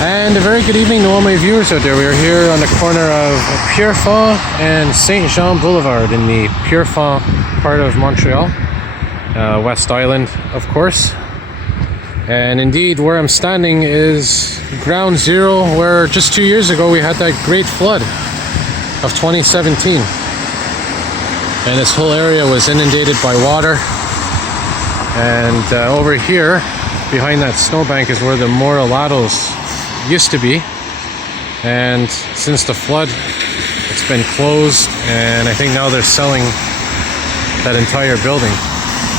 And a very good evening to all my viewers out there. We are here on the corner of Pierrefonds and Saint Jean Boulevard in the Pierrefonds part of Montreal, West Island, of course. And indeed, where I'm standing is ground zero, where just 2 years ago we had that great flood of 2017. And this whole area was inundated by water. And over here, behind that snowbank, is where the Montreal used to be, and since the flood it's been closed, and I think now they're selling that entire building.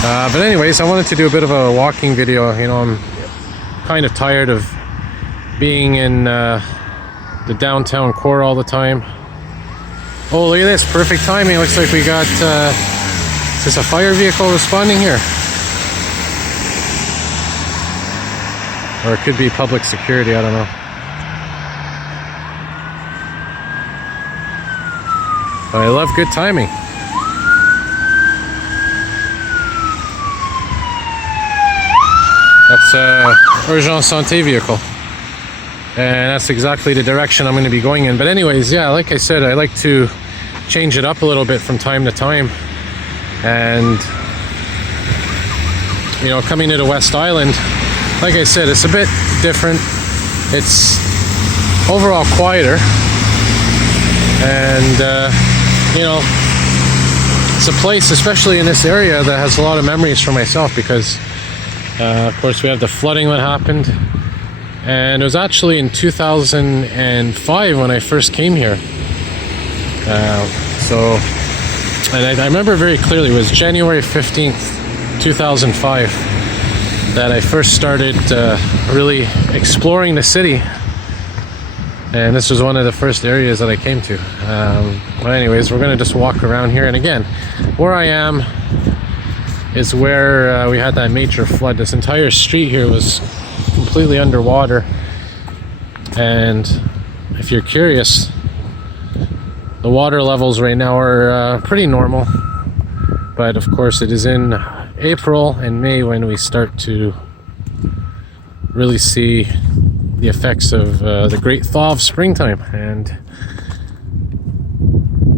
But anyways, I wanted to do a bit of a walking video. You know, I'm kind of tired of being in the downtown core all the time. Oh, look at this, perfect timing. Looks like we got is this a fire vehicle responding here? Or it could be public security, I don't know. But I love good timing. That's a Urgence Santé vehicle. And that's exactly the direction I'm going to be going in. But anyways, yeah, like I said, I like to change it up a little bit from time to time. And, you know, coming to the West Island, like I said, it's a bit different. It's overall quieter, and you know, it's a place, especially in this area, that has a lot of memories for myself because, of course, we have the flooding that happened, and it was actually in 2005 when I first came here. And I remember very clearly, it was January 15th, 2005. That I first started really exploring the city, and this was one of the first areas that I came to. But anyways, we're gonna just walk around here, and again, where I am is where we had that major flood. This entire street here was completely underwater, and if you're curious, the water levels right now are pretty normal, but of course it is in April and May when we start to really see the effects of the great thaw of springtime, and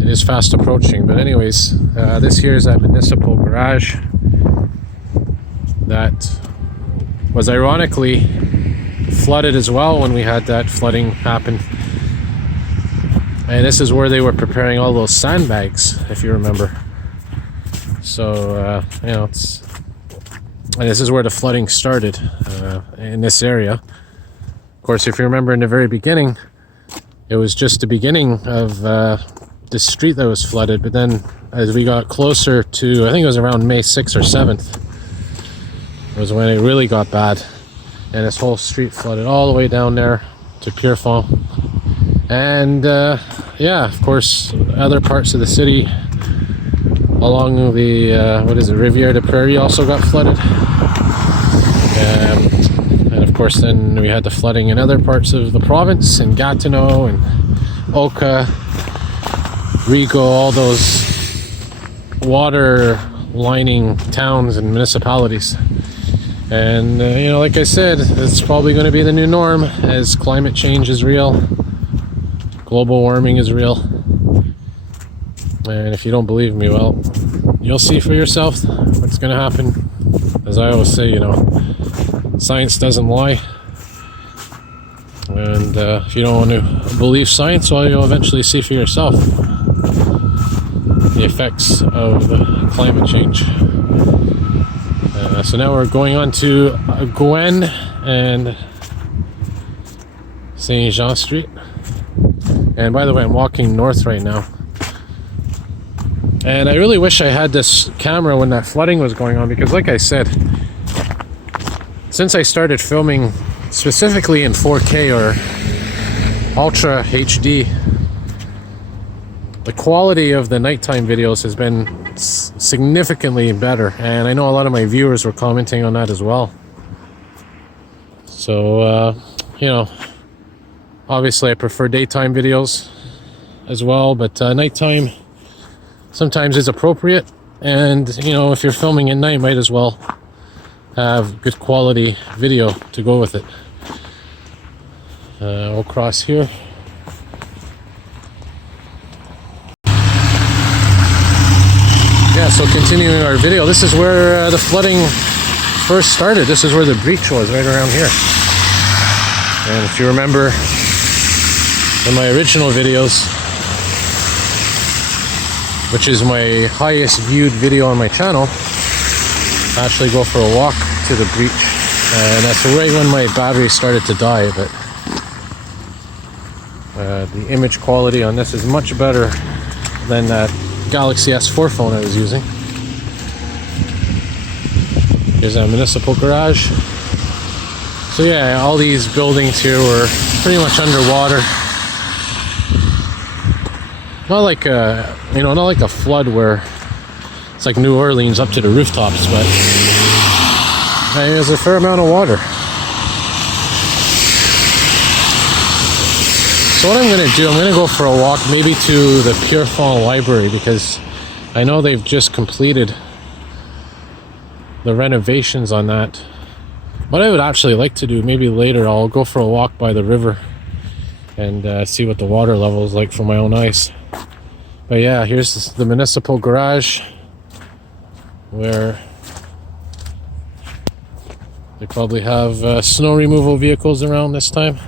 it is fast approaching. But anyways, this here is that municipal garage that was ironically flooded as well when we had that flooding happen, and this is where they were preparing all those sandbags, if you remember. So, you know, and this is where the flooding started in this area. Of course, if you remember in the very beginning, it was just the beginning of the street that was flooded. But then as we got closer to, I think it was around May 6th or 7th, was when it really got bad. And this whole street flooded all the way down there to Pierrefonds. And yeah, of course, other parts of the city along the Rivière de Prairie also got flooded, and of course then we had the flooding in other parts of the province, in Gatineau and Oka, Rigaud, all those water lining towns and municipalities. And you know, like I said, it's probably going to be the new norm as climate change is real, global warming is real. And if you don't believe me, well, you'll see for yourself what's going to happen. As I always say, you know, science doesn't lie. And if you don't want to believe science, well, you'll eventually see for yourself the effects of climate change. So now we're going on to Gwen and Saint Jean Street. And by the way, I'm walking north right now. And I really wish I had this camera when that flooding was going on, because like I said, since I started filming specifically in 4K or Ultra HD, the quality of the nighttime videos has been significantly better, and I know a lot of my viewers were commenting on that as well. So you know, obviously I prefer daytime videos as well, but nighttime sometimes is appropriate. And you know, if you're filming at night, might as well have good quality video to go with it. We'll cross here. Yeah, so continuing our video, this is where the flooding first started. This is where the breach was, right around here. And if you remember in my original videos, which is my highest viewed video on my channel, I actually go for a walk to the breach, and that's right when my battery started to die. But the image quality on this is much better than that Galaxy S4 phone I was using. Here's a municipal garage. So yeah, all these buildings here were pretty much underwater. Not like a, not like a flood where it's like New Orleans up to the rooftops, but there's a fair amount of water. So what I'm going to do, I'm going to go for a walk maybe to the Pierrefonds library, because I know they've just completed the renovations on that. What I would actually like to do, maybe later, I'll go for a walk by the river and see what the water level is like for my own eyes. But yeah, here's the municipal garage, where they probably have snow removal vehicles around this time,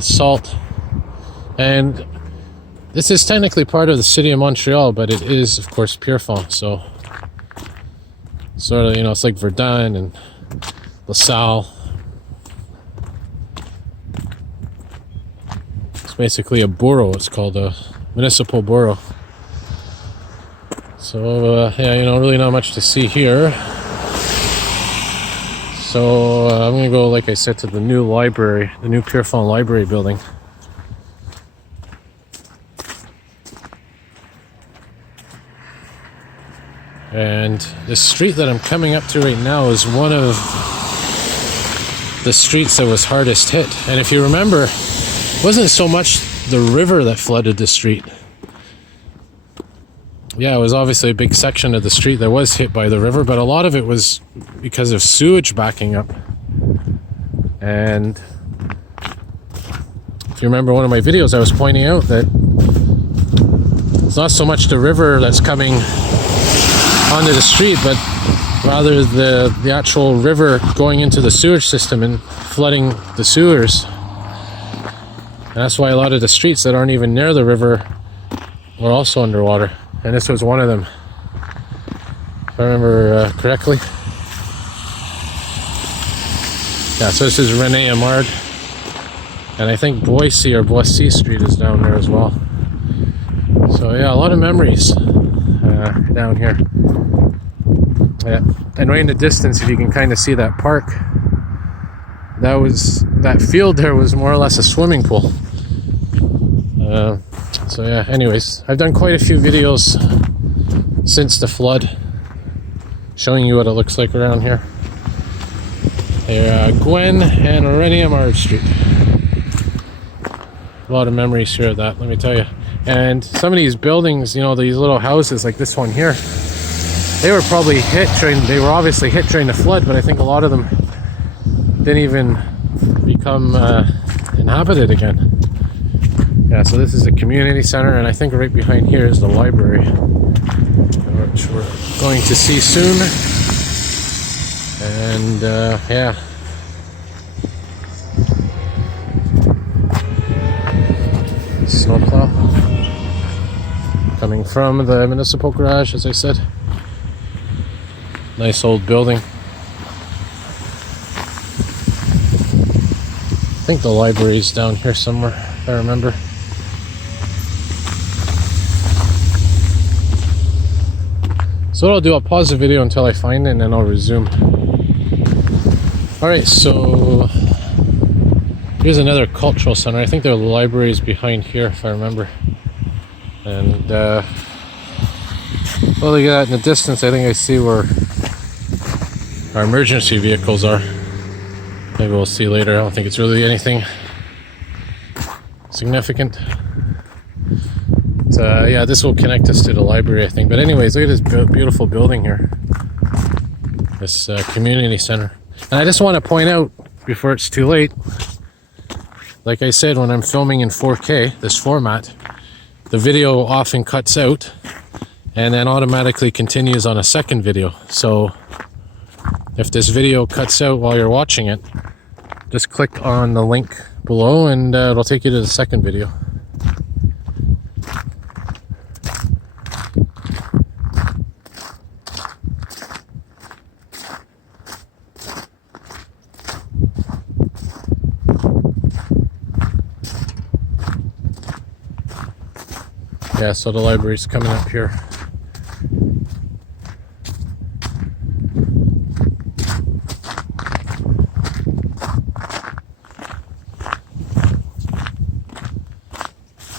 salt. And this is technically part of the city of Montreal, but it is, of course, Pierrefonds. So, sort of, it's like Verdun and LaSalle. It's basically a borough. It's called a municipal borough. So, yeah, really not much to see here. So, I'm going to go, like I said, to the new library, the new Pierrefonds library building. And the street that I'm coming up to right now is one of the streets that was hardest hit. And if you remember, it wasn't so much the river that flooded the street. Yeah, it was obviously a big section of the street that was hit by the river, but a lot of it was because of sewage backing up. And if you remember one of my videos, I was pointing out that it's not so much the river that's coming onto the street, but rather the actual river going into the sewage system and flooding the sewers. And that's why a lot of the streets that aren't even near the river were also underwater. And this was one of them, if I remember correctly. Yeah, so this is Rene Amard. And I think Boissy or Boissy Street is down there as well. So yeah, a lot of memories down here. Yeah, and right in the distance, if you can kind of see that park, that field there was more or less a swimming pool. So yeah, anyways, I've done quite a few videos since the flood, showing you what it looks like around here. Here, Gwen and Rene Amard Street. A lot of memories here of that, let me tell you. And some of these buildings, these little houses like this one here, they were probably they were obviously hit during the flood, but I think a lot of them didn't even become inhabited again. Yeah, so this is the community center, and I think right behind here is the library, which we're going to see soon. And yeah. Snowplow coming from the municipal garage, as I said. Nice old building. I think the library's down here somewhere, if I remember. So what I'll do, I'll pause the video until I find it, and then I'll resume. Alright, so here's another cultural center. I think the library is behind here, if I remember. And well, look at that in the distance. I think I see where our emergency vehicles are. Maybe we'll see later. I don't think it's really anything significant. Yeah, this will connect us to the library, I think. But anyways, look at this beautiful building here. This community center. And I just want to point out, before it's too late, like I said, when I'm filming in 4K, this format, the video often cuts out and then automatically continues on a second video. So if this video cuts out while you're watching it, just click on the link below and it'll take you to the second video. Yeah, so the library's coming up here.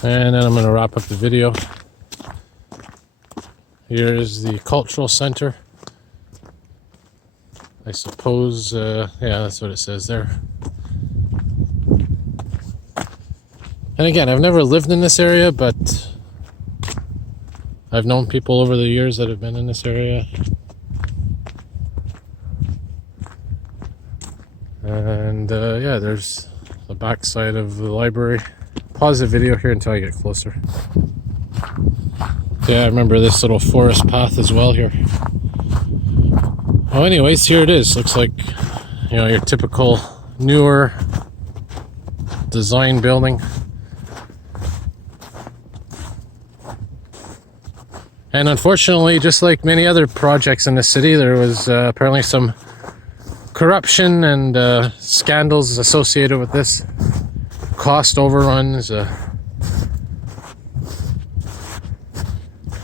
And then I'm going to wrap up the video. Here's the cultural center. I suppose, yeah, that's what it says there. And again, I've never lived in this area, but I've known people over the years that have been in this area. And yeah, there's the back side of the library. Pause the video here until I get closer. Yeah, I remember this little forest path as well here. Well, anyways, here it is. Looks like, you know, your typical newer design building. And unfortunately, just like many other projects in the city, there was apparently some corruption and scandals associated with this. Cost overruns,